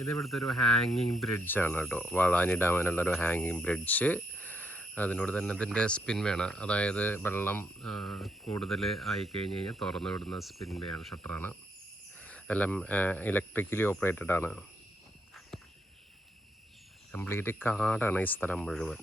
ഇത് ഇവിടുത്തെ ഒരു ഹാങ്ങിങ് ബ്രിഡ്ജാണ് കേട്ടോ. വാഴാനി ഡാമിനുള്ളൊരു ഹാങ്ങിങ് ബ്രിഡ്ജ്. അതിനോട് തന്നെ ഇതിൻ്റെ സ്പിൻ വേണം, അതായത് വെള്ളം കൂടുതൽ ആയിക്കഴിഞ്ഞ് കഴിഞ്ഞാൽ തുറന്നു വിടുന്ന സ്പിൻ വേയാണ്, ഷട്ടറാണ്. എല്ലാം ഇലക്ട്രിക്കലി ഓപ്പറേറ്റഡ് ആണ്. കംപ്ലീറ്റ് കാടാണ് ഈ സ്ഥലം മുഴുവൻ.